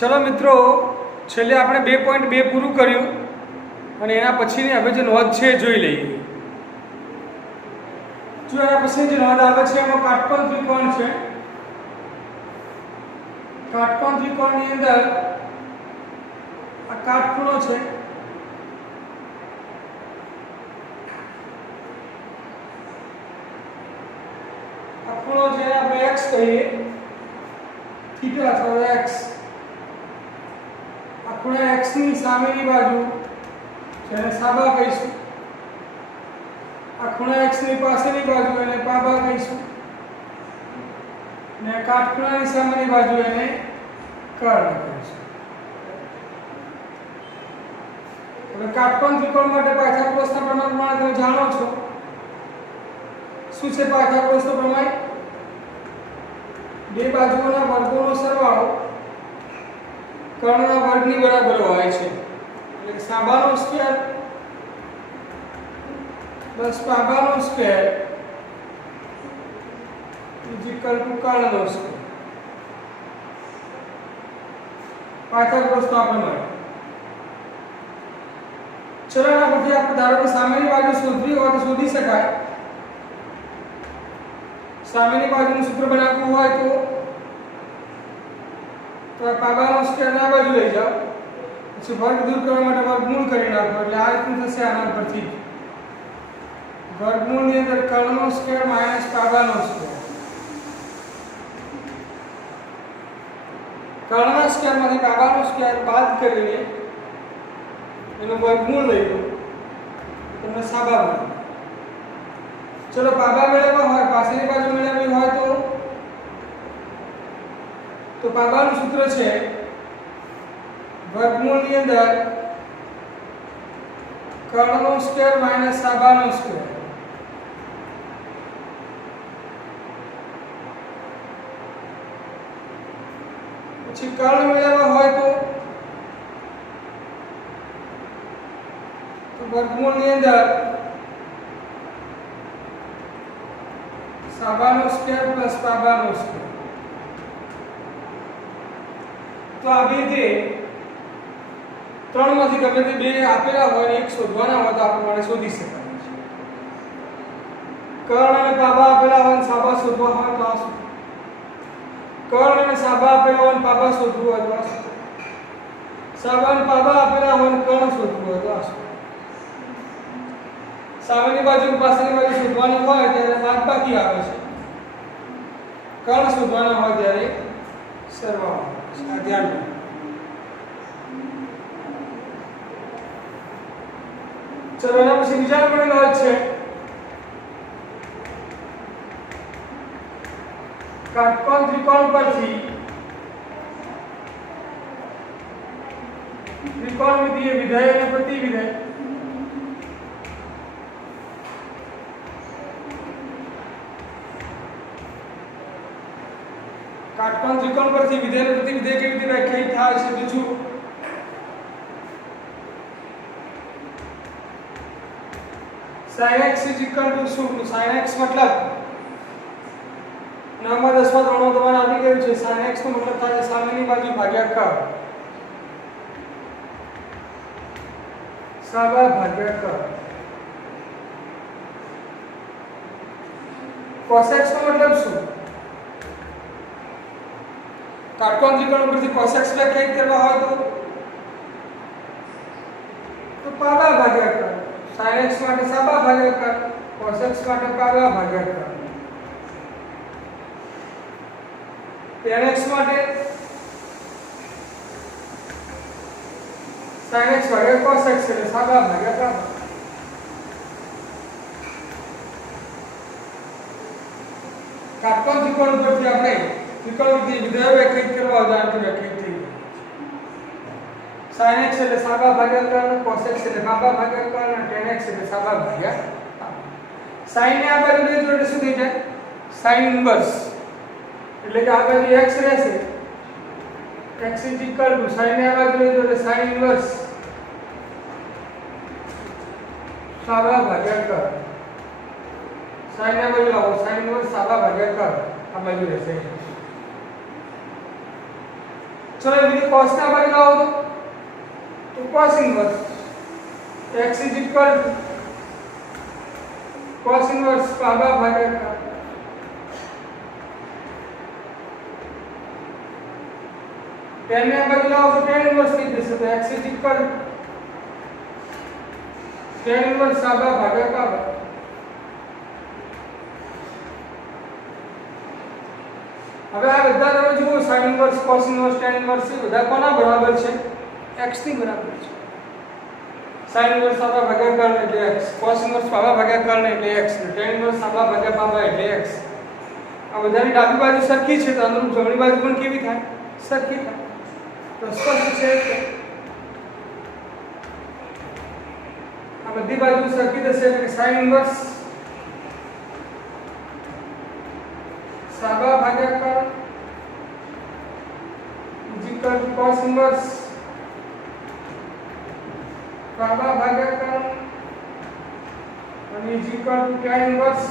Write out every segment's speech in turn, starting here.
चलो मित्रों छेल्ले આપણે 2.2 પૂરું કર્યું અને એના પછીની હવે જે નોંધ છે જોઈ લઈએ। જો એના પછી જે નોંધ આવે છે એમાં કાટકોણ ત્રિકોણ છે। કાટકોણ ત્રિકોણની અંદર આ કાટખૂણો છે। આ ખૂણો જેને આપણે x કહીએ થીટા અથવા x। આ ખૂણા x ની સામેની બાજુ જેને સાબા કહીશું। આ ખૂણા x ની પાસેની બાજુ એને પાબા કહીશું ને કાટખૂણાની સામેની બાજુ એને કર્ણ કહીશું। હવે કાટકોણ ત્રિકોણ માટે પાયથાગોરસના પ્રમેય પ્રમાણે તમે જાણો છો શું છે પાયથાગોરસનો પ્રમેય? બે બાજુઓના વર્ગોનો સરવાળો કર્ણના વર્ગની બરાબર હોય છે। એટલે કે સાબાનો સ્ક્વેર પ્લસ પાબાનો સ્ક્વેર ઇઝ ઇક્વલ ટુ કર્ણનો સ્ક્વેર। પાયથાગોરસનો પ્રમેય। ચલો એના પરથી આપણે ધારો કે સામેની બાજુ શોધવી હોય તો શોધી શકાય। સામેની બાજુનું સૂત્ર બનાવવું હોય તો પાબાનો સ્ક્વેર ના બાજુ લઈ જાઓ પછી વર્ગ દૂર કરવા માટે વર્ગમૂળ કરી નાખો એટલે આ રીતનું થશે। આના પરથી વર્ગમૂળની અંદર કર્ણનો સ્ક્વેર માઈનસ પાબાનો સ્ક્વેર। કર્ણના સ્ક્વેરમાંથી પાબાનો સ્ક્વેર બાદ કરીને એનું વર્ગમૂળ લઈ લો તમને સાબા મળે। ચલો પાબા મેળવવા હોય પાસેની બાજુ મેળવવી હોય તો પાબાનું સૂત્ર છે વર્ગમૂળની અંદર કર્ણનો સ્ક્વેર માઈનસ સાબાનો સ્ક્વેર। પછી કર્ણ મેળવવા હોય તો વર્ગમૂળની અંદર સાબાનો સ્ક્વેર પ્લસ પાબાનો સ્ક્વેર। તો આ બે જે ત્રણમાંથી ગમે તે બે આપેલા હોય એક શોધવાના હોય તો આપણે શોધી શકાય છે। કર્ણ અને પાબા આપેલા હોય સાબા શોધવા હોય તો આ સૂત્ર। કર્ણ અને સાબા આપેલા હોય પાબા શોધવું હોય તો આ સૂત્ર। સાબા અને પાબા આપેલા હોય કર્ણ શોધવું હોય તો આ સૂત્ર। સામેની બાજુ પાસેની બાજુ શોધવાનું હોય ત્યારે બાદબાકી આવે છે। કર્ણ શોધવાના હોય ત્યારે સરવાળો આવે છે। આ ધ્યાન રાખો। ચલો એના પછી બીજા નંબરની નોંધ છે કાટકોણ ત્રિકોણ પરથી ત્રિકોણમિતિય વિધેય અને પ્રતિવિધેય काटकोण त्रिकोण परથી વિધેય અને પ્રતિવિધેય કેવી રીતે વ્યાખ્યાયિત થાય છે બીજું sin x શું? sin x મતલબ 9 માં 10 માં ત્રણો તમારે આવી ગયું છે। sin x નો મતલબ થાય સામેની બાજુ ભાગ્યા કર્ણ। સાબા ભાગ્યા કર્ણ। cos x નો મતલબ શું? काटकोण त्रिकोण परથી cos x व्याख्यायित કરવા હોય તો પાબા ભાગ્યા કર્ણ। sin x માટે સાબા ભાગ્યા કર્ણ, cos x માટે પાબા ભાગ્યા કર્ણ। tan x માટે sin x ભાગ્યા cos x એટલે સાબા ભાગ્યા પાબા। કાટકોણ ત્રિકોણ પરથી આપણે ત્રિકોણમિતિય વિધેય વ્યાખ્યાયિત કરવા ઉદાહરણથી વ્યાખ્યાયિત થઈ ગઈ। sin x એટલે સાબા ભાગ્યા કર્ણ, cos x એટલે પાબા ભાગ્યા કર્ણ અને tan x એટલે સાબા ભાગ્યા પાબા। sin ને આ બાજુ લઈ જો એટલે શું થઈ જાય? sin ઇન્વર્સ એટલે કે આ બાજુ x રહેશે x sin ને આ બાજુ લઈ જો એટલે sin ઇન્વર્સ સાબા ભાગ્યા કર્ણ। sin ને આ બાજુ લાવો sin ઇન્વર્સ સાબા ભાગ્યા કર્ણ આ બાજુ રહેશે। चलो બીજું cos ના બાજુ લાવો તો cos inverse x is equal to cos inverse પાબા ભાગાકાર tan ને બાજુ લાવો તો tan inverse થઈ જશે તો x is equal to tan inverse પાબા ભાગાકાર હવે આ બધા તમે જુઓ sin inverse cos inverse tan inverse એ બધા કોના બરાબર છે x ની બરાબર છે sin inverse પાબા ભાગાકાર એટલે x cos inverse પાબા ભાગાકાર એટલે x tan inverse પાબા ભાગાકાર એટલે x આ બધાની ડાબી બાજુ સરખી છે તો અનુરૂપ જમણી બાજુ પણ કેવી થાય સરખી થાય તો સ્પષ્ટ છે કે આ બધી બાજુ સરખી થશે એટલે sin inverse સાબા ભાગાકાર इक्वल टू cos inverse पाबा भागाकार અને इक्वल टू tan inverse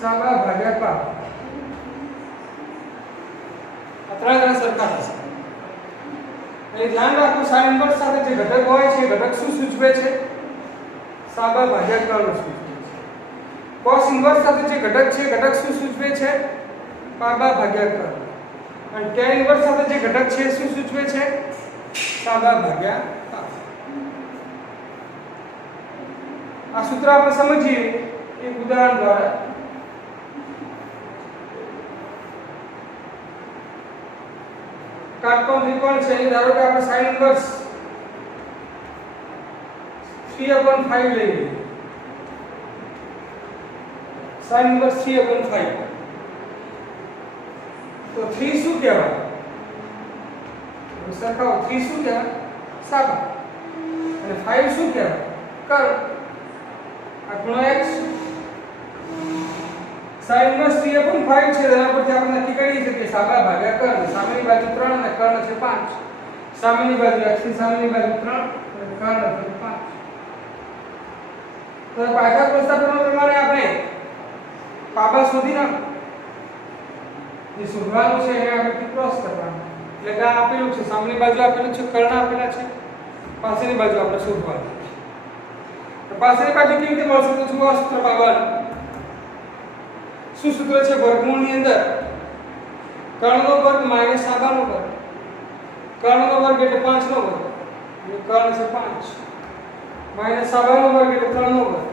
સાબા ભાગાકાર આ ત્રણ સરખા થશે એટલે ધ્યાન રાખો sin inverse સાથે જે ઘટક હોય છે ઘટક શું સૂચવે છે સાબા ભાગાકારનો સૂચવે છે cos inverse સાથે જે ઘટક છે ઘટક શું સૂચવે છે પાબા ભાગાકાર અને tan inverse સાથે જે ઘટક છે શું સૂચવે છે સાબા ભાગાકાર આ સૂત્ર આપણે સમજીએ એક ઉદાહરણ દ્વારા કાટકોણ ત્રિકોણ છે ધારો કે આપણે sin inverse 3/5 લઈએ sin inverse 3/5 तो 3 શું કહેવાય સરખાવો 3 શું કહેવાય સાબા અને 5 શું કહેવાય કર્ણ આ ખૂણો x sin inverse 3/5 છે તેના પરથી આપણે નક્કી કરી શકીએ સાબા ભાગ્યા કર્ણ સામેની બાજુ 3 અને કર્ણ છે 5 સામેની બાજુ x ની સામેની બાજુ 3 અને કર્ણ છે 5 તો પાછા પ્રસ્તાવના પ્રમાણે આપણે પાબા શોધી નાખો જે શોધવાનું છે એને આપણે ક્રોસ કરવાનું એટલે કે આ આપેલું છે સામેની બાજુ આપેલું છે કર્ણ આપેલા છે પાછળની બાજુ આપણે શોધવાનું તો પાછળની બાજુ કેવી રીતે મળશે તો જુઓ સૂત્ર પાબાનું શું સૂત્ર છે વર્ગમૂળની અંદર કર્ણનો વર્ગ માઈનસ સાબાનો વર્ગ કર્ણનો વર્ગ એટલે 5 નો વર્ગ એટલે કર્ણ છે 5 માઈનસ સાબાનો વર્ગ એટલે 3 નો વર્ગ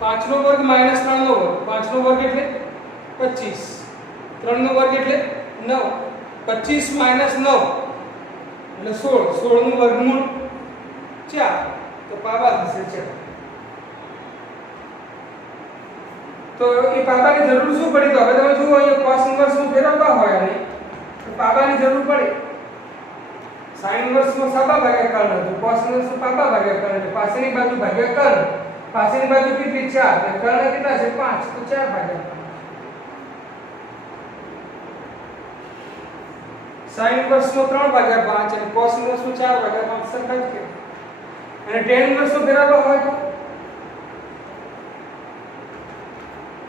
5 નો વર્ગ માઈનસ 3 નો વર્ગ 5 નો વર્ગ એટલે 25 3 નો વર્ગ એટલે 9 25 માઈનસ 9 એટલે 16 16 નું વર્ગમૂળ 4 તો પાબા થશે 4 તો એ પાબાની જરૂર શું પડી તો હવે તમે જુઓ અહીંયા cos inverse નું ફેરવવા હોય અને તો પાબાની જરૂર પડે sin inverse નો સાબા ભાગાકાર હતું cos inverse નો પાબા ભાગાકાર એટલે પાછળની બાજુ ભાગાકાર પાછળની બાજુ કેટલી 4 અને કર્ણ કેટલા છે 5 તો 4 ભાગાકાર sin inverse નો 3/5 અને cos inverse નો 4/5 સરખા જ કે અને tan inverse નો ફેરવવા હોય તો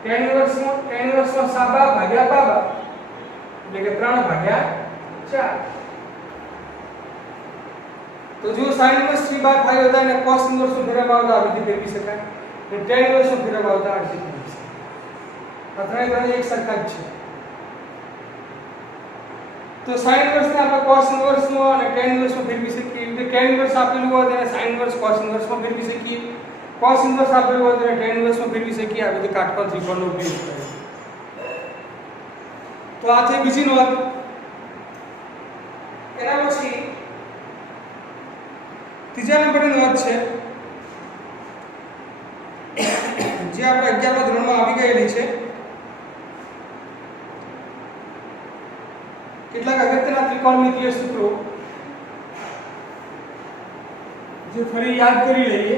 tan inverse નો સાબા ભાગ્યા પાબા એટલે કે 3/4 તો જો sin inverse 3/5 होता है cos inverse નો ફેરવવા આવતા આ રીતે ફેરવી શકાય અને tan inverse નો ફેરવવા આવતા આ રીતે ફેરવી શકાય આ ત્રણે એક સરખા જ છે તો sin inverse ને આપણે cos inverse નો અને tan inverse નો ફેરવી શકીએ એટલે tan inverse આપેલું હોય તેને sin inverse cos inverse માં ફેરવી શકીએ cos inverse આપેલું હોય તેને tan inverse માં ફેરવી શકીએ આવી રીતે કાટકોણ ત્રિકોણનો ઉપયોગ કરીએ તો આ થઈ બીજી નોંધ એના પછી ત્રીજા નંબરની નોંધ છે જે આપણે 11મા ધોરણમાં આવી ગયેલી છે કેટલાક અગત્યના ત્રિકોણમિતીય સૂત્રો જે ફરી યાદ કરી લઈએ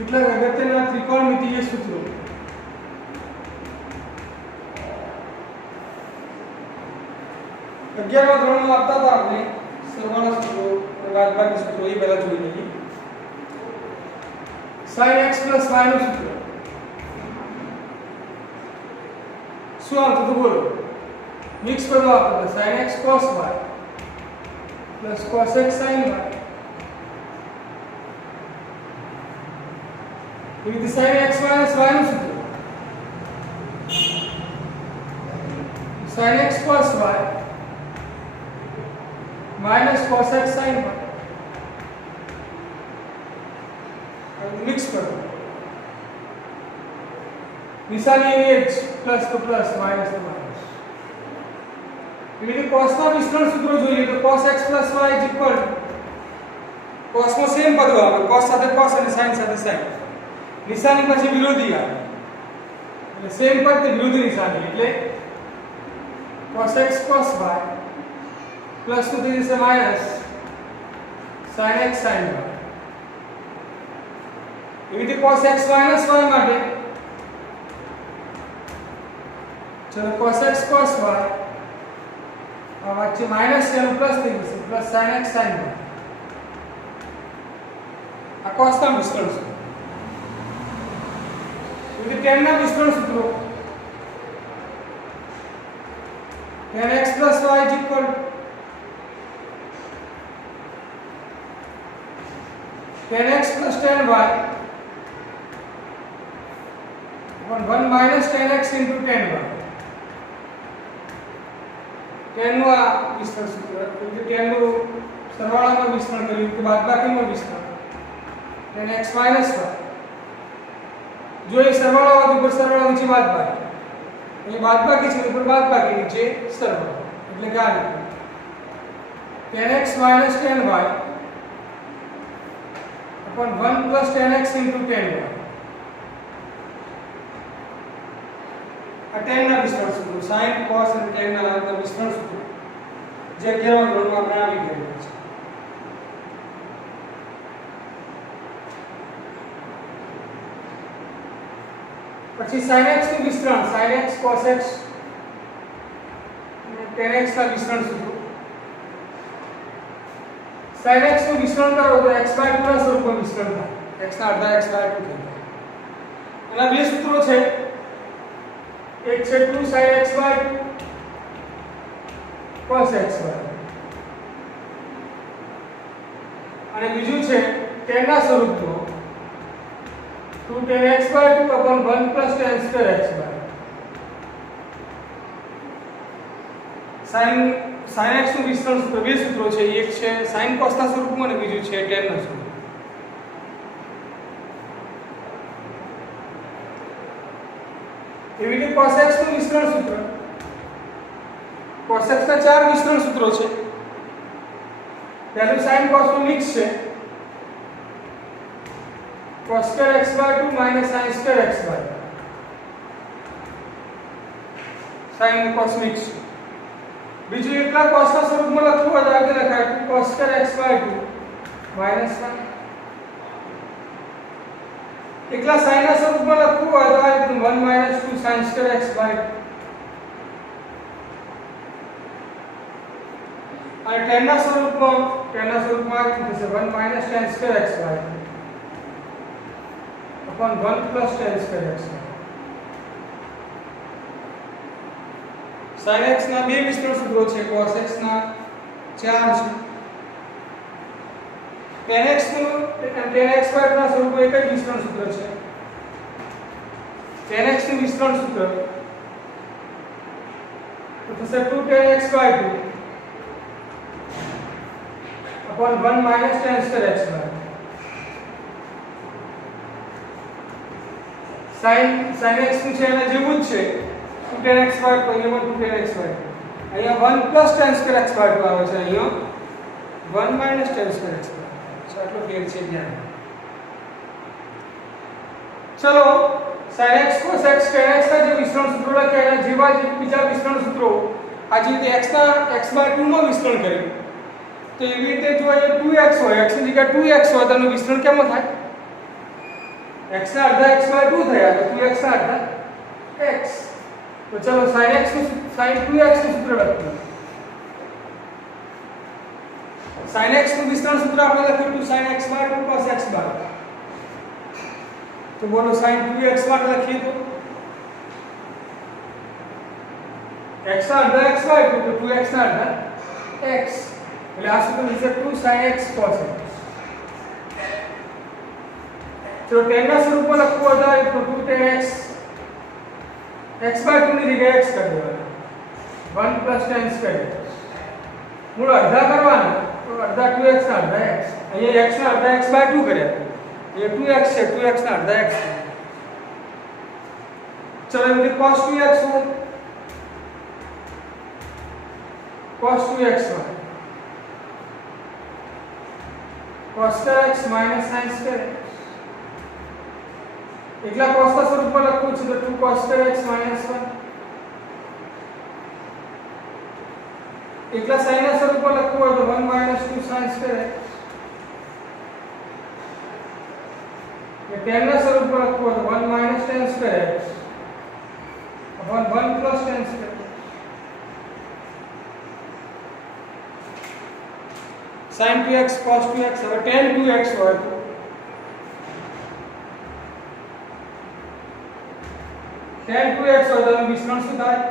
કેટલાક અગત્યના ત્રિકોણમિતીય સૂત્રો. અગિયારમા ધોરણમાં આપતા હતા આપણે સરવાળા સૂત્રો અને બાદબાકી સૂત્રો, એ પહેલા જોઈ લઈએ. sin x plus y નું સૂત્ર શું આવતું હતું બોલો? મિક્સ કરવા આપતા હતા. sin x cos y plus cos x sin y. એ રીતે sin x minus y નું સૂત્ર sin x cos y minus cos x sin y. Mix करो, निशानी h प्लस तो प्लस माइनस तो माइनस. એટલે cos ના વિસ્તરણ સૂત્રો જોઈએ તો cos x y cos નો સેમ પદ આવે, cos સાથે cos અને sin સાથે sin. નિશાની પછી વિરોધી આવે એટલે સેમ પદ તે વિરુદ્ધ નિશાની એટલે cos x cos y plus તો થઈ જશે minus sin x sin y. એવી રીતે cos x minus y માટે ચલો cos x cos y આ વચ્ચે માઈનસ છે અને પ્લસ થઈ જશે plus sin x sin y. આ cos ના વિસ્તરણ સૂત્ર. એટલે tan ના વિસ્તરણ સૂત્રો tan x plus y is equal tan x plus tan y 1 minus tan x into tan y. tan નું આ વિસ્તરણ સૂત્ર એટલે tan નું સરવાળામાં વિસ્તરણ કર્યું કે બાદબાકીમાં વિસ્તરણ tan x minus y. જો એ સરવાળો હોય તો ઉપર સરવાળો નીચે બાદબાકી, એ બાદબાકી છે ઉપર બાદબાકી નીચે સરવાળો એટલે કે આ રીતે tan x minus tan y upon 1 plus tan x into tan y. આ tan ના વિસ્તરણ સૂત્રો sin cos અને tan ના વિસ્તરણ સૂત્રો જે 11મા ધોરણમાં આપણે આવી ગયા છે. પછી sin x નું વિસ્તરણ sin x cos x અને tan x ના વિસ્તરણ સૂત્રો. sin x નું વિસ્તરણ કરો તો x/2 ના સ્વરૂપમાં વિસ્તરણ થાય, x ના અડધા x/2 થાય. એના બે સૂત્રો છે, एक છે 2 sin x by cos x by અને બીજું છે tan ના સ્વરૂપનો 2 tan x by 2 upon 1 plus tan square x by. sin x નું વિસ્તરણ સૂત્ર બે સૂત્રો છે, એક છે sin cos ના સ્વરૂપમાં અને બીજું છે tan ના સ્વરૂપમાં. એવી રીતે cos x નું વિસ્તરણ સૂત્ર cos x ના ચાર વિસ્તરણ સૂત્રો છે. પહેલું sin cos નું મિક્સ છે cos square x by 2 minus sin square x by sin cos mix. બીજું એકલા cos ના સ્વરૂપમાં લખવું હોય તો આ રીતે લખાય cos square x by 2 minus sin. એકલા sin ના સ્વરૂપમાં લખવું હોય તો આ રીતે 1 minus 2 sin square x by 2. અને tan ના સ્વરૂપમાં આ રીતે થશે 1 minus tan square x by 2 upon 1 plus tan square x by. sin x ના બે વિસ્તરણ સૂત્રો છે, cos x ના ચાર છે. tan x નું tan x by 2 ના સ્વરૂપમાં એક જ વિસ્તરણ સૂત્ર છે. tan x નું વિસ્તરણ સૂત્ર તો થશે 2 tan x by 2 upon 1 minus tan square x by. sin x નું છે એના જેવું જ છે 2 tan x by 2 અહીંયા 2 tan x by 2 અહીંયા 1 plus tan square x by 2 આવે છે, અહીંયા 1 minus tan square x by 2. આટલો ફેર છે ધ્યાન. ચલો sin x cos x tan x ના જે વિસ્તરણ સૂત્રો લખ્યા એના જેવા જ બીજા વિસ્તરણ સૂત્રો આ જે રીતે x ના x/2 માં વિસ્તરણ કર્યું તો એવી રીતે જો અહીંયા 2x હોય, x ની જગ્યાએ 2x હોય તો એનું વિસ્તરણ કેમ થાય? x ના અડધા x બાય 2 થયા તો 2x ના અડધા x. તો ચલો sin x નું sin 2x નું સૂત્ર લખીએ. sin x નું વિસ્તરણ સૂત્ર આપણે લખ્યું 2 sin x by 2 cos x by. તો બોલો sin 2x માટે લખીએ તો x ના અડધા x બાય 2 તો 2x ના અડધા x. એટલે આ સૂત્ર છે 2 sin x cos x. ચલો tan ના સ્વરૂપમાં લખવું હોય તો 2 tan x x બાય 2 ની જગ્યાએ x કરી દેવાનું 1 પ્લસ tan સ્ક્વેર. મૂળ અડધા કરવાના તો અડધા 2x ના અડધા x. અહીંયા x ના અડધા x બાય 2 કર્યા એ 2x છે 2x ના અડધા x. ચલો એમથી cos 2x હોય cos 2x હોય cos x minus sin square x. એકલા cos ના સ્વરૂપમાં લખવું છે તો 2 cos x minus 1. એકલા sin ના સ્વરૂપમાં લખવું હોય તો 1 minus 2 sin square x. એ tan ના સ્વરૂપમાં લખવું હોય તો 1 minus tan square x upon 1 plus tan square x. sin 2x cos 2x હવે tan 2x હોય તો tan 2x હોય તો વિસ્તરણ શું થાય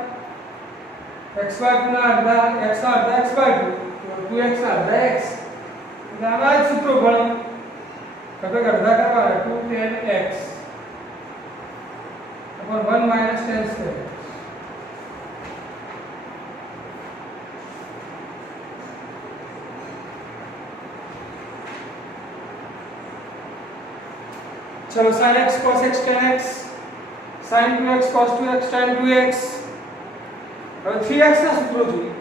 x બાય 2 ના અડધા x ના અડધા x બાય 2 તો 2x ના અડધા x. એટલે આમાં જ સૂત્રો ભણો ઘટક અડધા કરવાના 2 tan x upon 1 minus tan square x. चलो sin x cos x tan x sin 2x cos 2x tan 2x. હવે 3x ના સૂત્રો જોઈએ.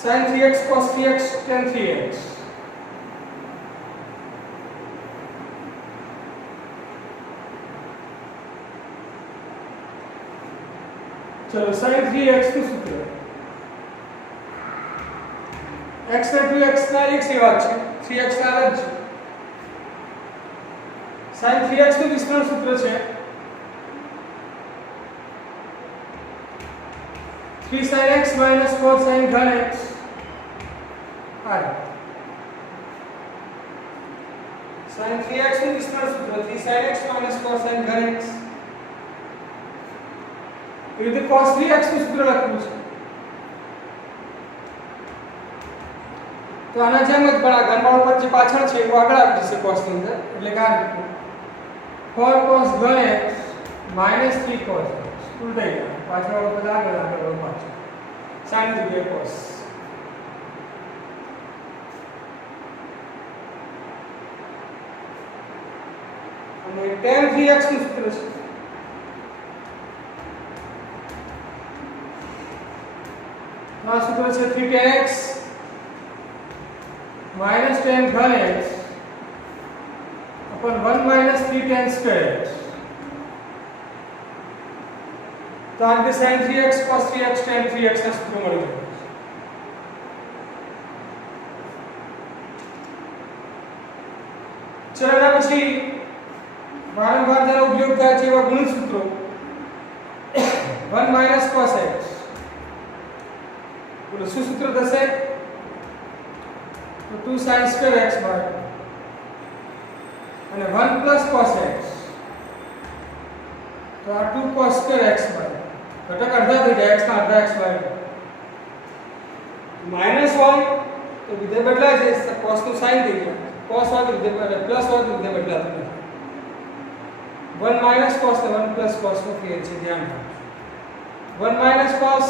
sin 3x cos 3x tan 3x. चलो sin 3x નું સૂત્ર x ને 2x ના એક સેવા છે 3x ના અલગ છે. sin 3x નું વિસ્તરણ સૂત્ર છે 3 sin x minus 4 sin ઘન x. આ sin 3x નું વિસ્તરણ સૂત્ર 3 sin x minus 4 sin ઘન x. એ રીતે cos 3x નું સૂત્ર લખવું છે તો આના જેમ જ પણ આ ઘનવાળો પર જે પાછળ છે એ આગળ આવી જશે cos ની અંદર. એટલે કે આ 4 cos ઘન x minus 3 cos x ઉલટાઈ ગયા. પાછળવાળો પદ આગળ આગળ પાછળ sin જગ્યાએ cos. અને tan 3x નું સૂત્ર છે આ સૂત્ર છે 3 tan x minus tan ઘન x upon 1 minus 3 tan square x. તો આ રીતે sin 3x cos 3x tan 3x ના સૂત્રો મળી જાય. ચલો એના પછી વારંવાર તેનો ઉપયોગ થાય છે એવા ગુણિત સૂત્રો 1 minus cos x. બોલો શું સૂત્ર થશે તો 2 sin square x બાય અને 1 plus cos x તો આ 2 cos square x બાય ઘટક અડધા થઈ જાય x ના અડધા x બાય માઈનસ હોય તો વિધેય બદલાય છે cos નું sin થઈ જાય cos હોય તો વિધેય પ્લસ હોય તો વિધેય બદલાતું નથી 1 minus cos ને 1 plus cos નો ફેર છે ધ્યાન રાખો 1 minus cos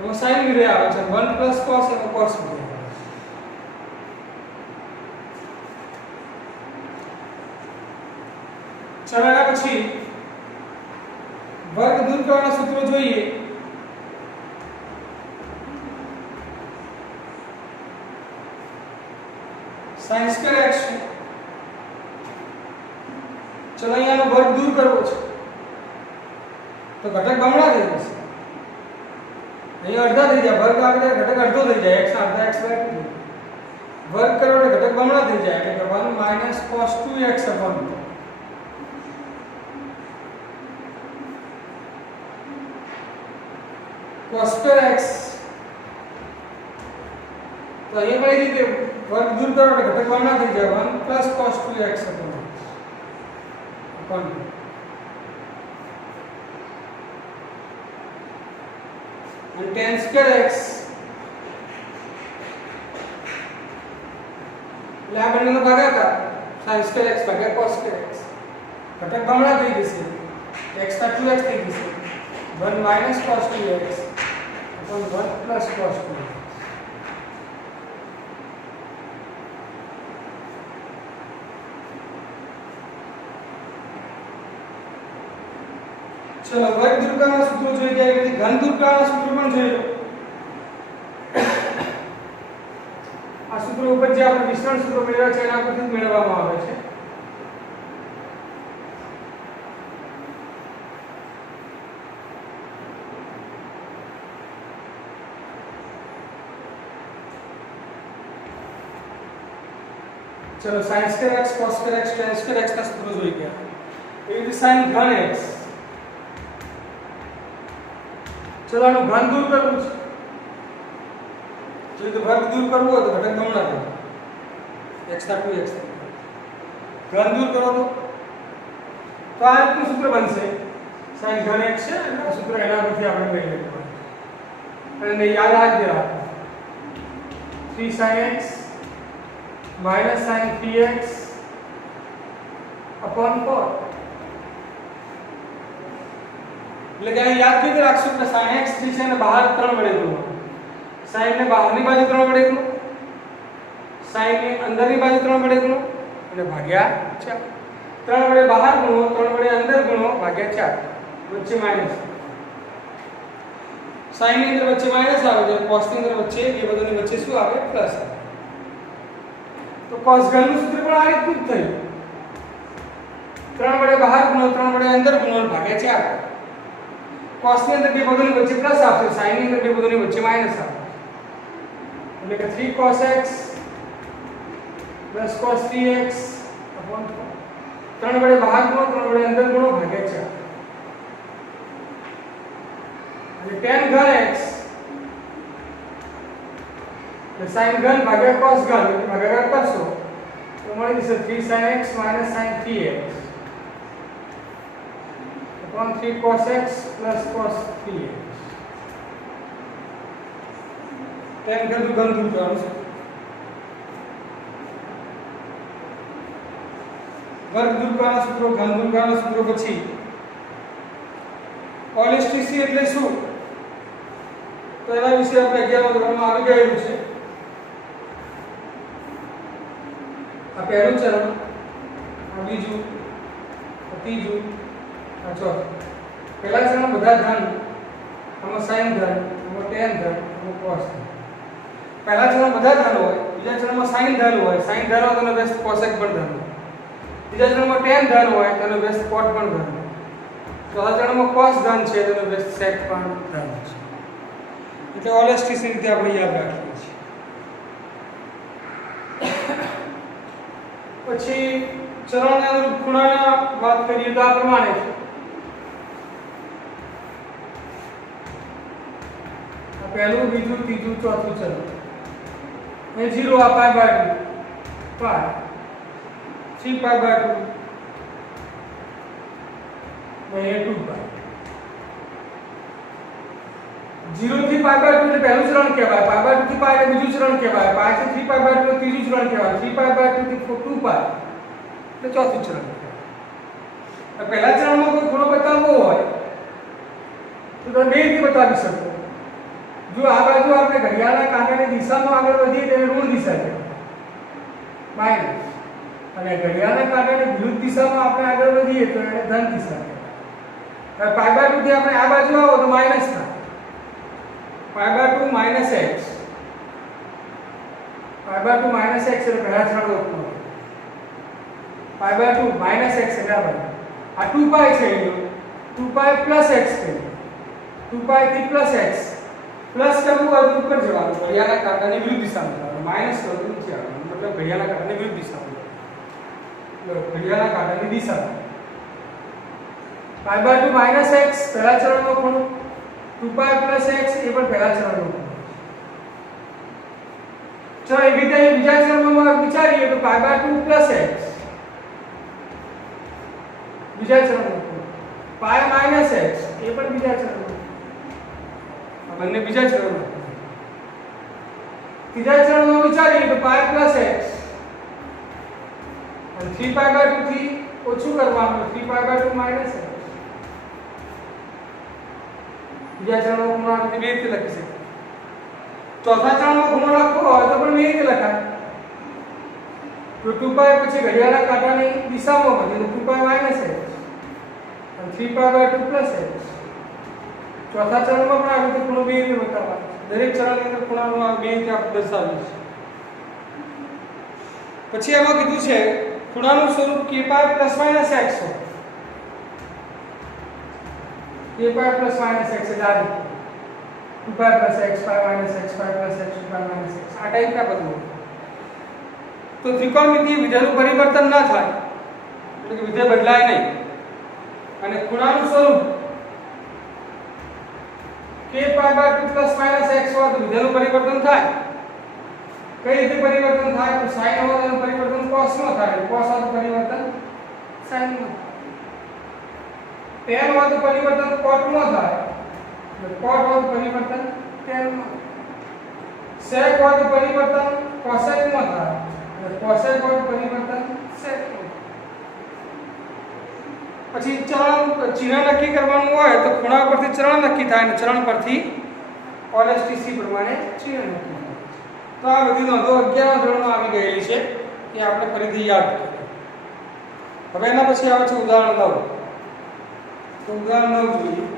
એમાં sin વિધેય આવે છે 1 plus cos એમાં cos વિધેય આવે છે. ચલો એના પછી વર્ગ દૂર કરવાના સૂત્રો જોઈએ. sin square x છે. ચલો અહીંયાનો વર્ગ દૂર કરવો છે તો ઘટક બમણા થઈ જશે. અહીંયા અડધા થઈ જાય વર્ગ આવે ત્યારે ઘટક અડધો થઈ જાય x ના અડધા x બાય 2 વર્ગ કરો એટલે ઘટક બમણા થઈ જાય એટલે કે 1 minus cos 2x upon 2 cos square x તો અહીં કઈ રીતે વર્ગ દૂર કરો એટલે ઘટક બમણા થઈ જાય 1 plus cos 2x upon and tan square x એટલે આ બંનેનો ભાગાકાર sin square x ભાગ્યા cos square x ઘટક બમણા થઈ જશે x ના 2x થઈ જશે 1 minus cos 2x upon 1 plus cos 2x चलो वर्ग दूर करना सूत्र જોઈ ગયા એટલે ઘન દૂર કરવાના સૂત્ર પણ જોઈ લો આ સૂત્ર ઉપર જે આપણે વિસ્તરણ સૂત્ર મેળવ્યા છે એના પરથી મેળવવામાં આવે છે चलो sin square x cos square x tan square x ના સૂત્ર જોઈ ગયા એ રીતે sin ઘન x चलो આનું ઘન દૂર કરવું છે જો તો વર્ગ દૂર કરવો હોય તો ઘટક બમણા કરો x ના 2x ઘન દૂર કરો તો આ રીતનું સૂત્ર બનશે sin ઘન x છે અને આ સૂત્ર એના પરથી આપણે મેળવી લેવાનું અને યાદ રાખજો 3 sin x minus sin 3x upon 4 એટલે કે યાદ કરી રાખશું કે sin x જે છે ને બહાર 3 વડે ગુણો sin ને બહારની બાજુ 3 વડે ગુણો sin ને અંદરની બાજુ 3 વડે ગુણો અને ભાગ્યા 4 3 વડે બહાર ગુણો 3 વડે અંદર ગુણો ભાગ્યા 4 વચ્ચે માઈનસ sin ની અંદર વચ્ચે માઈનસ આવે છે cos ની અંદર વચ્ચે એ બધાની વચ્ચે શું આવે પ્લસ આવે તો cos ઘનનું સૂત્ર પણ આ રીતનું જ થયું 3 વડે બહાર ગુણો 3 વડે અંદર ગુણો ભાગ્યા 4 cos ની અંદર બે પદોની વચ્ચે પ્લસ આવશે sin ની અંદર બે પદોની વચ્ચે માઈનસ આવશે એટલે કે 3 cos x plus cos 3x upon 4 3 વડે બહાર ગુણો 3 વડે અંદર ગુણો ભાગ્યા 4 એટલે tan ઘન x એટલે sin ઘન ભાગ્યા cos ઘન એટલે ભાગાકાર કરશો તો મળી જશે 3 sin x minus sin 3x upon 3 cos x plus cos 3x tan ઘન દૂર કરવાનું છે વર્ગ દૂર કરવાના સૂત્રો ઘન દૂર કરવાના સૂત્રો પછી ઓલિસ્ટિસી એટલે શું તો એના વિશે આપણે 11મા ધોરણમાં આવી ગયેલું છે આ પહેલું ચરણ આ બીજું આ ત્રીજું આ ચોથું પહેલા ચરણમાં બધા ધન આમાં sin ધન આમાં tan ધન આમાં cos ધન પહેલા ચરણમાં બધા ધન હોય બીજા ચરણમાં sin ધન હોય sin ધન હોય તો એનો વ્યસ્ત cos x પણ ધન હોય બીજા ચરણમાં tan ધન હોય તો એનો વ્યસ્ત cot પણ ધન હોય ચોથા ચરણમાં cos ધન છે તો એનો વ્યસ્ત sec પણ ધન છે એટલે ઓલેસ્ટિસની રીતે આપણે યાદ રાખીએ છીએ પછી ચરણને અનુરૂપ ખૂણાના વાત કરીએ તો આ પ્રમાણે છે આ પહેલું બીજું ત્રીજું ચોથું ચરણ એ 0 આ પાઈ બાય 2 પાઈ 3 પાઈ બાય 2 એ 2 પાઈ 0 થી પાઈ બાય 2 એટલે પહેલું ચરણ કહેવાય પાઈ બાય 2 થી પાઈ એટલે બીજું ચરણ કહેવાય પાઈ થી 3 પાઈ બાય 2 ત્રીજું ચરણ કહેવાય 3 પાઈ બાય 2 થી 2 પાઈ એટલે ચોથું ચરણ કહેવાય પહેલા ચરણમાં કોઈ ખૂણો બતાવવો હોય તો તમે બે રીતે બતાવી શકો જો આ બાજુ આપણે ઘડિયાળના કાંટાની દિશામાં આગળ વધીએ તેને ઋણ દિશા કહેવાય માઈનસ અને ઘડિયાળના કાંટાની વિરુદ્ધ દિશામાં આપણે આગળ વધીએ તો એને ધન દિશા કહેવાય પાઈ બાય 2 થી આપણે આ બાજુ આવો તો માઈનસ થાય pi by 2 minus x pi by 2 minus x એટલે પહેલા ચરણ લખો પાઈ બાય 2 માઈનસ x એટલે આ બાજુ આ 2 પાઈ છે એનો 2 પાઈ પ્લસ x છે 2 પાઈ થી પ્લસ x પ્લસ કરવું હોય તો ઉપર જવાનું ઘડિયાળના કાંટાની વિરુદ્ધ દિશામાં જવાનું માઈનસ કરવું નીચે આવવાનું મતલબ ઘડિયાળના કાંટાની વિરુદ્ધ દિશામાં ઘડિયાળના કાંટાની દિશામાં પાઈ બાય 2 માઈનસ x પહેલા ચરણનો ખૂણો 2π + x એ પણ પહેલા ચરણનો ચલો એ રીતે બીજા ચરણમાં વિચારીએ તો π/2 + x બીજા ચરણમાં π - x એ પણ બીજા ચરણમાં આ બંને બીજા ચરણમાં ત્રીજા ચરણમાં વિચારીએ તો π + x અને 3π/2 થી ઓછું કરવાનું 3π/2 - x બીજા ચરણમાં ગુણો આપણે બે રીતે લખી શકીએ ચોથા ચરણમાં ગુણો લખવો હોય તો પણ બે રીતે લખાય તો 2π પછી ઘડિયાળના કાંટાની દિશામાં બદલીને 2π - x અને 3π/2 + x ચોથા ચરણમાં પણ આ રીતે ગુણો બે રીતે બતાવવાનો દરેક ચરણની અંદર ખૂણાનો આ બે રીતે આપણે દર્શાવીએ છીએ પછી એમાં કીધું છે ખૂણાનું સ્વરૂપ k π ± x હોય k π ± x એટલે આ રીતે 2π + x π - x π + x 2π - x આ ટાઈપના પદો તો ત્રિકોણમિતિય વિધેયનું પરિવર્તન ના થાય એટલે કે વિધેય બદલાય નહીં અને ખૂણાનું સ્વરૂપ k π/2 ± x હોય તો વિધેયનું પરિવર્તન થાય કઈ રીતે પરિવર્તન થાય તો sin હોય તો પરિવર્તન cos માં થાય cos હોય તો પરિવર્તન sin માં tan હોય તો પરિવર્તન cot માં થાય એટલે cot હોય તો પરિવર્તન tan માં sec હોય તો પરિવર્તન cosec માં થાય એટલે cosec હોય તો પરિવર્તન sec માં પછી ચરણ ચિહ્ન નક્કી કરવાનું હોય તો ખૂણા પરથી ચરણ નક્કી થાય અને ચરણ પરથી OLSTC પ્રમાણે ચિહ્ન નક્કી થાય તો આ બધી નોંધો 11મા ધોરણમાં આવી ગયેલી છે એ આપણે ફરીથી યાદ કરીએ હવે એના પછી આવે છે ઉદાહરણ 9 તો ઉદાહરણ 9 જોઈએ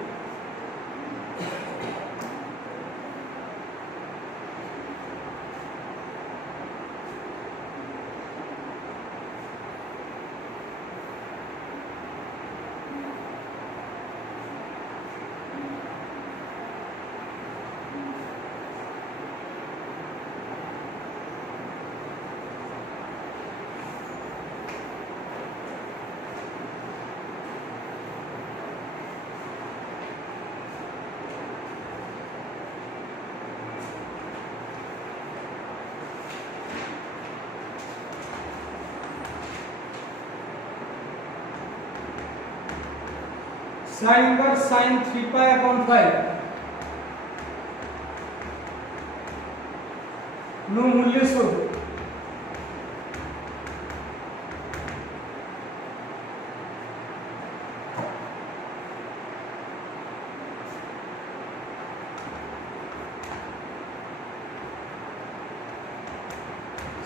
sin inverse sin 3π/5 નું મૂલ્ય શોધો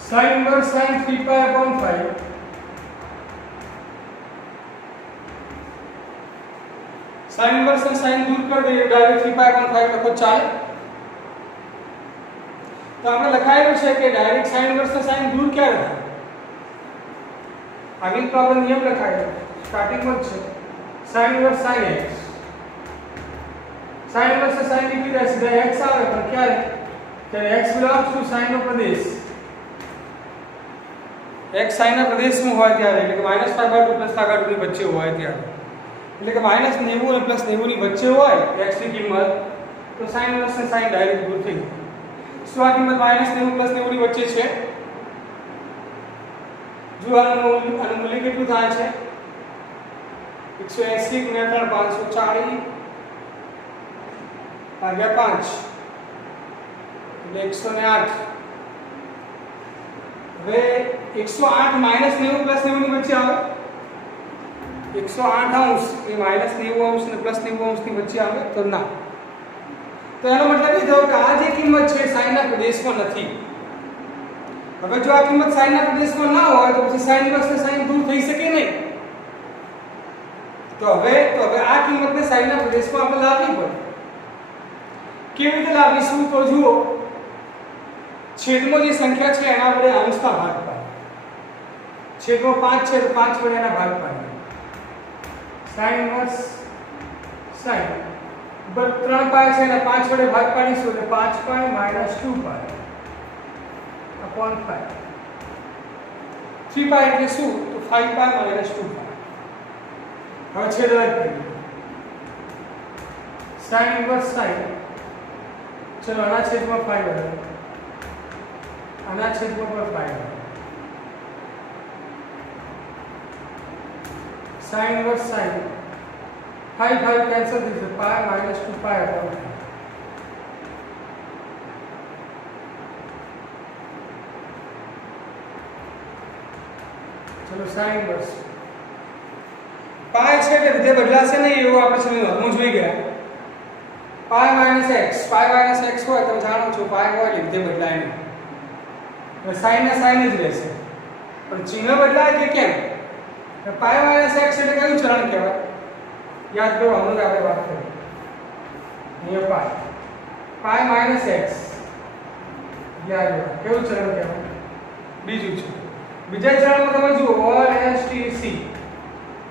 sin inverse sin 3π/5 sin inverse से sin दूर कर दे डायरेक्ट 3π/5 લખો ચાલે તો આપણે લખાયેલું છે કે ડાયરેક્ટ sin inverse से sin દૂર ક્યારે થાય આગળ તો આપણે નિયમ લખાયેલો સ્ટાર્ટિંગમાં જ છે sin inverse sin x sin inverse से sin નીકળી જાય સીધા x આવે પણ ક્યારે ત્યારે x belongs to sin no Pradesh x sin ના પ્રદેશમાં હોય ત્યારે એટલે કે -π/2 + π/2 ની વચ્ચે હોય ત્યારે એટલે કે -90 અને +90 ની વચ્ચે હોય x ની કિંમત તો sin inverse sin ડાયરેક્ટ દૂર થઈ જાય શું આ કિંમત -90 +90 ની વચ્ચે છે જો આનું મૂલ્ય કેટલું થાય છે 180 × 3 540 ભાગ્યા 5 એટલે 108 હવે 108 -90 +90 ની વચ્ચે આવે 108 અંશ એ -90 અંશ અને +90 અંશ ની વચ્ચે આવે તો ના તો એનો મતલબ એ થયો કે આ જે કિંમત છે sin ના પ્રદેશમાં નથી હવે જો આ કિંમત sin ના પ્રદેશમાં ના હોય તો પછી sin inverse ને sin દૂર થઈ શકે નહીં તો હવે આ કિંમતને sin ના પ્રદેશમાં આપણે લાવવી પડે કેવી રીતે લાવીશું તો જુઓ છેદમાં જે સંખ્યા છે એના વડે અંશના ભાગ પાડીએ છેદમાં 5 છે તો 5 વડે એના ભાગ પાડીએ sin inverse sin ઉપર 3π છે અને 5 વડે ભાગ પાડીશું એટલે 5π - 2π upon 5 3π એટલે શું તો 5π - 2π હવે છેદ રદ કરીએ साइन इनवर्स साइन, चलो आना छेद में 5 है, आना छेद में 5 है, sine inverse sine 5 cancel this pi minus 2 pi upon 5। चलो साइन इनवर्स पाई છે એટલે વિધેય બદલાશે નહીં એવું આપણે સમજવું જોઈ ગયા। પાઈ માઈનસ x હોય તમે જાણો છો પાઈ હોય એટલે વિધેય બદલાય નહીં, એટલે સાઈન ને સાઈન જ રહેશે, પણ ચિહ્ન બદલાય કે કેમ? પાઈ માઈનસ x એટલે કયું ચલણ કહેવાય? યાદ કરો, હમણાં આપણે વાત કરી અહીંયા પાઈ માઈનસ x યાદ કરો કેવું ચલણ કહેવાય? બીજું છે બીજા ચરણમાં તમે જુઓ OLSTC,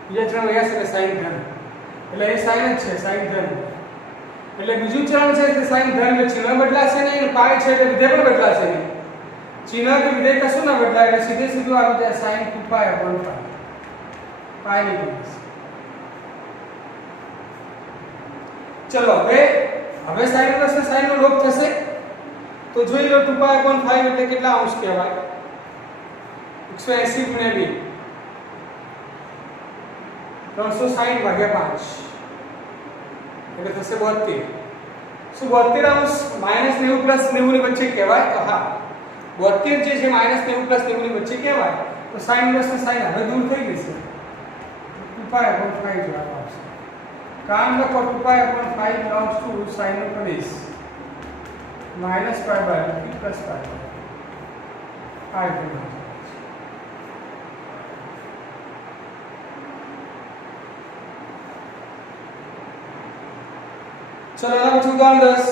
બીજા ચરણમાં s એટલે સાઈન ધન, એટલે એ સાઈન જ છે, સાઈન ધન, એટલે બીજું ચરણ છે તે સાઈન ધન, એટલે ચિહ્ન બદલાશે નહીં, પાઈ છે એટલે વિધેય પણ બદલાશે નહીં, ચિહ્ન કે વિધેય કશું ના બદલાય, એટલે સીધે સીધું આવી જાય sin 2 પાઈ upon 5 પાઈ નીકળી જશે। ચલો હવે સાઈન પ્લસ સાઈન નો લોપ થશે તો જોઈ લો 2 પાઈ upon 5 એટલે કેટલા અંશ કહેવાય? 180 ગુણ્યા 2 360 ભાગ્યા 5 એટલે થશે 72। શું 72 અંશ -90 પ્લસ 90 ની વચ્ચે કહેવાય? તો હા, 72 જે છે -90 પ્લસ 90 ની વચ્ચે કહેવાય, તો sin પ્લસ sin હવે દૂર થઈ ગઈ છે, 2 પાઈ upon 5 જવાબ આવશે। કામ લખો 2 પાઈ upon 5 belongs to sin no Pradesh -π/2 plus π આ ગુણ્યા। चलो अब उदाहरण 10।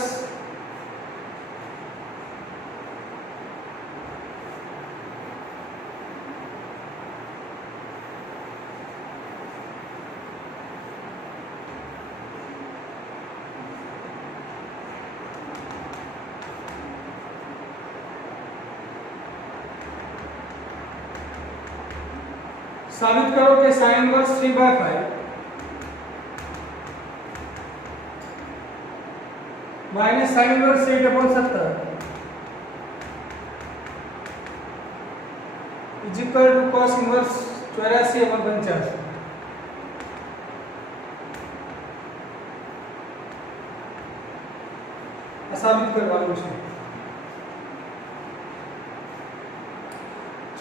साबित करो कि sin inverse 3/5 minus sine inverse 8/70 is equal to cos inverse 84/85। साबित करवानुं છે।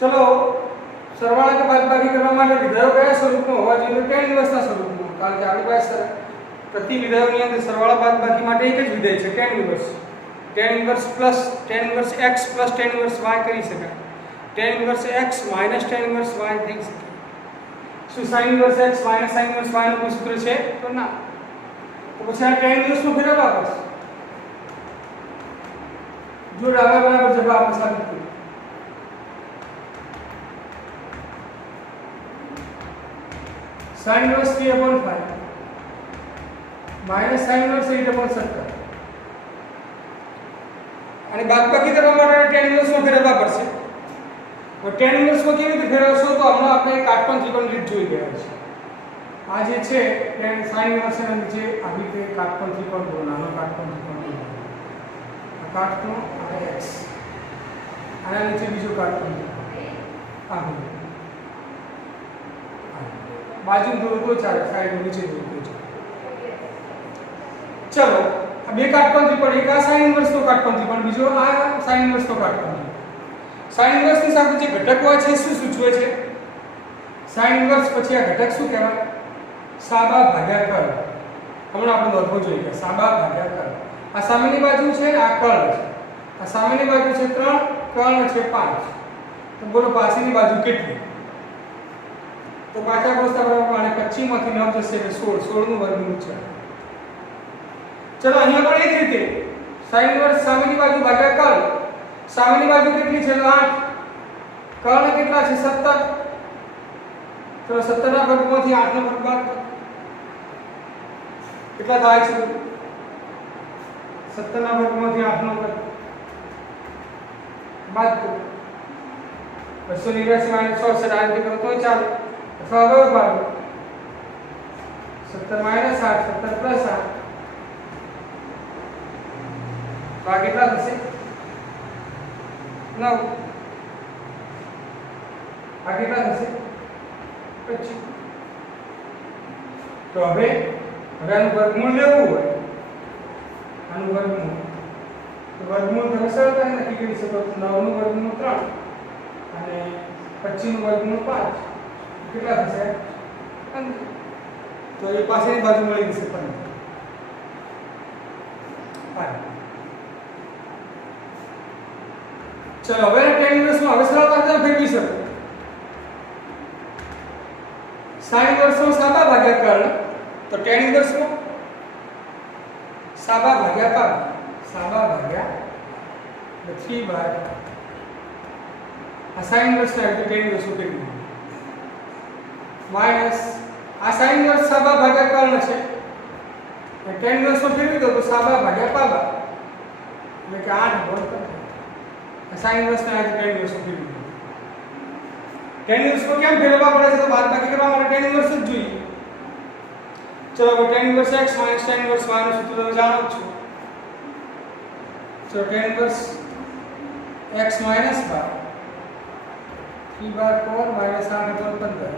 चलो सरवाळा के बादबाकी કરવા માટે વિધેયો કયા સ્વરૂપમાં હોવા જોઈએ? tan ઇનવર્સના સ્વરૂપમાં, કારણ કે આપણી પાસે પ્રતિ વિધેયોની અંદર સરવાળા બાદબાકી માટે એક જ વિધેય છે tan inverse. tan inverse plus tan inverse x plus tan inverse y કરી શકાય, tan inverse x minus tan inverse y થઈ શકે। શું sin inverse x minus sin inverse y નું કોઈ સૂત્ર છે? તો ના, તો પછી આ tan ઇનવર્સ નો ફેરફાર કરશે, જો ડાબા બરાબર જવાબ આપણે સાબિત કર્યું। sin inverse 3/5 minus sin inverse 8/70 અને બાદબાકી કરવા માટે tan ઇનવર્સ માં ફેરવવા પડશે। તો tan ઇનવર્સ માં કેવી રીતે ફેરવશો? તો હમણાં આપણે કાટકોણ ત્રિકોણ રીત જોઈ ગયા છે। આ જે છે tan sin ઇનવર્સ ના નીચે આવી રીતે કાટકોણ ત્રિકોણ દોરવાનો, કાટકોણ ત્રિકોણ દોરવાનો, આ કાટકોણ આ x, આના નીચે બીજો કાટકોણ આ બાજુ દોરતો ચાલે, સાઈડ નીચે દોરતો ચાલે। चलो अब एक काटकोण त्रिकोण, एक आ sin इनवर्स નો કાટકોણ ત્રિકોણ, બીજો આ sin इनवर्स નો કાટકોણ ત્રિકોણ। sin इनवर्स ની સાથે જે ઘટક હોય છે શું સૂચવે છે? sin इनवर्स પછી આ ઘટક શું કહેવાય? સાબા ભાગ્યા કર્ણ। હમણાં આપણે નોંધવું જોઈએ કે સાબા ભાગ્યા કર્ણ, આ સામેની બાજુ છે, આ કર્ણ છે, આ સામેની બાજુ છે 3, કર્ણ છે 5, તો બોલો પાછળની બાજુ કેટલી? તો પાછા પ્રસ્તાવ પ્રમાણે 25 માંથી 9 જશે એટલે 16, 16 નું વર્ગમૂળ છે। चलो અહીંયા પણ એ જ રીતે sin ઇનવર્સ સામેની બાજુ ભાગ્યા કર્ણ, સામેની બાજુ કેટલી છે? 8, કર્ણ કેટલા છે? 17, ચલો 17 ના વર્ગમાંથી 8 નો વર્ગ બાદ કેટલા થાય છે? 17 ના વર્ગમાંથી 8 નો વર્ગ બાદ કરો, 289 - 66 આ રીતે કરો તો ચાલે, અથવા હવે બાદ 17 - 8 17 + 8 તો આ કેટલા થશે 9 આ કેટલા થશે 25 તો હવે આનું વર્ગમૂળ લેવું હોય આનું વર્ગમૂળ તો વર્ગમૂળ તમે સરળતાથી નક્કી કરી શકો 9 નું વર્ગમૂળ 3 અને 25 નું વર્ગમૂળ 5 કેટલા થશે 15 તો એ પાસેની બાજુ મળી જશે 15 ચલો હવે tan ઇન્વર્સમાં હવે સરળતાથી ફેરવી શકો sin ઇન્વર્સમાં સાબા ભાગ્યા કર્ણ તો tan ઇન્વર્સમાં સાબા ભાગ્યા કર્ણ સાબા ભાગ્યા 3 બાર આ sin ઇન્વર્સ થાય તો tan ઇન્વર્સ ફેરવી માઈનસ આ sin ઇન્વર્સ સાબા ભાગ્યા કર્ણ છે અને tan ઇન્વર્સ ફેરવી દો તો સાબા ભાગ્યા પાબા એટલે કે 8 બોલ કરે sin ઇન્વર્સ થાય તો tan ઇન્વર્સ ફેરવી દો tan ઇન્વર્સ को કેમ ફેરવવા પડે છે તો બાદબાકી કરવા માટે tan ઇન્વર્સ જ જોઈએ ચલો હવે tan inverse x - tan inverse y નું સૂત્ર તમે જાણો છો ચલો tan ઇન્વર્સ x - y 3/4 - 8/15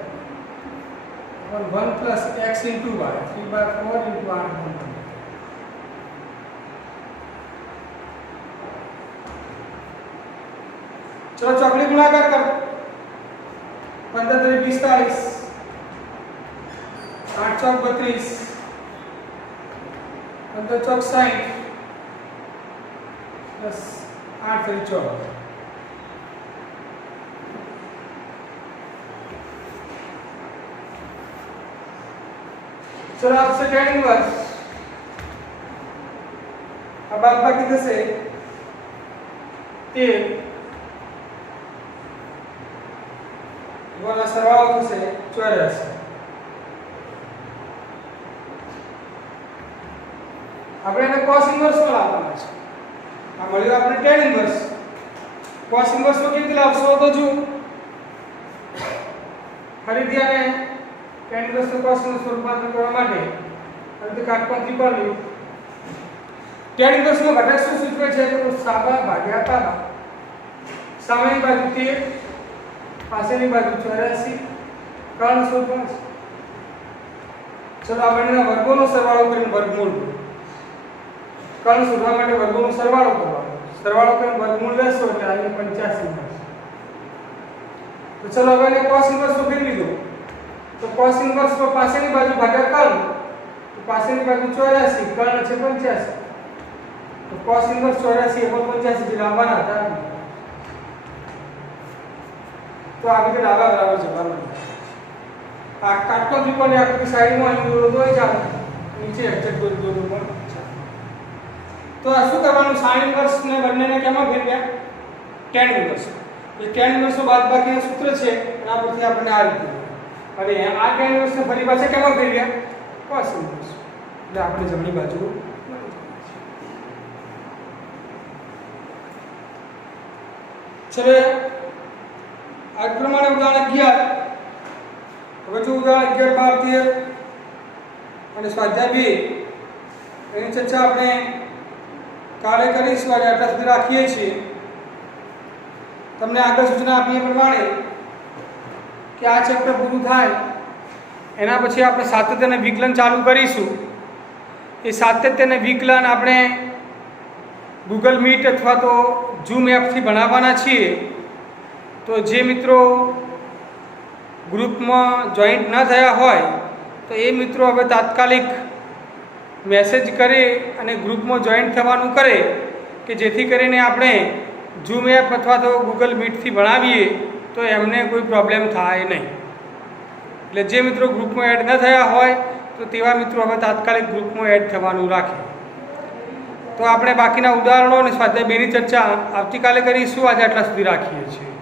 और 1 plus x into y 3/4 into 8/15 चलो चौकड़ी गुणाकार कर 15 × 45 8 × 32 15 × 60 प्लस 8 × 14 चलो आपसे tan इनवर्स अब आप बाकी जैसे 13 वाला सरवाळो થશે 84 આપણે એને cos ઇનવર્સ માં લાવવાના છે આ મળ્યું આપણે tan ઇનવર્સ cos ઇનવર્સ નો કેવી રીતે લાવશો તો જો ફરીથી આને tan ઇનવર્સ નો cos નું સ્વરૂપાંતર કરવા માટે આ રીતે કાટકોણ ત્રિકોણ લ્યો tan ઇનવર્સ નો ઘટક શું સૂચવે છે તો સાબા ભાગ્યા પાબા સામેની બાજુ 13 પાછળની બાજુ 84 કર્ણ શોધવાનું છે ચલો આ બંનેના વર્ગોનો સરવાળો કરીને વર્ગમૂળ કર્ણ શોધવા માટે વર્ગોનો સરવાળો કરવાનો સરવાળો કરીને વર્ગમૂળ લેશો એટલે આવી 85 મળશે તો ચલો હવે એને cos ઇનવર્સ માં ફેરવી દો તો cos ઇનવર્સ માં પાછળની બાજુ ભાગ્યા કર્ણ તો પાછળની બાજુ 84 કર્ણ છે 85 તો cos ઇનવર્સ 84 / 85 જે લાવવાના હતા तो आगे के डाबा बराबर जवाब मिल आ काटकोण त्रिकोण आकृति साइड में અહીં દોરો દોઈ ચાલે નીચે એક્ઝેક્ટ દોરો પણ તો આ શું કરવાનું sin ઇનવર્સ ને બંનેને કેમાં ફેરવ્યા tan ઇનવર્સ એ tan ઇનવર્સ નો બાદબાકીનું સૂત્ર છે એના પરથી આપણને આ રીતે અને આ tan ઇનવર્સ ને ફરી પાછા કેમાં ફેરવ્યા cos ઇનવર્સ એટલે આપણે જમણી બાજુ ચલે આ પ્રમાણે ઉદાહરણ 11 હવે જો ઉદાહરણ 11 12 13 અને સ્વાધ્યાય 2 એની ચર્ચા આપણે કાલે કરીશું આજે આટલા સુધી રાખીએ છીએ તમને આગળ સૂચના આપી એ પ્રમાણે કે આ ચેપ્ટર પૂરું થાય એના પછી આપણે સાતત્ય અને વિકલન ચાલુ કરીશું એ સાતત્ય અને વિકલન આપણે ગૂગલ મીટ અથવા તો ઝૂમ એપથી ભણાવવાના છીએ તો જે મિત્રો ગ્રુપમાં જોઈન્ટ ન થયા હોય તો એ મિત્રો હવે તાત્કાલિક મેસેજ કરે અને ગ્રુપમાં જોઈન્ટ થવાનું કરે કે જેથી કરીને આપણે ઝૂમ એપ અથવા તો ગૂગલ મીટથી ભણાવીએ તો એમને કોઈ પ્રોબ્લેમ થાય નહીં એટલે જે મિત્રો ગ્રુપમાં એડ ન થયા હોય તો તેવા મિત્રો હવે તાત્કાલિક ગ્રુપમાં એડ થવાનું રાખે તો આપણે બાકીના ઉદાહરણો અને સ્વાધ્યાય 2ની ચર્ચા આવતીકાલે કરીશું આજે આટલા સુધી રાખીએ છીએ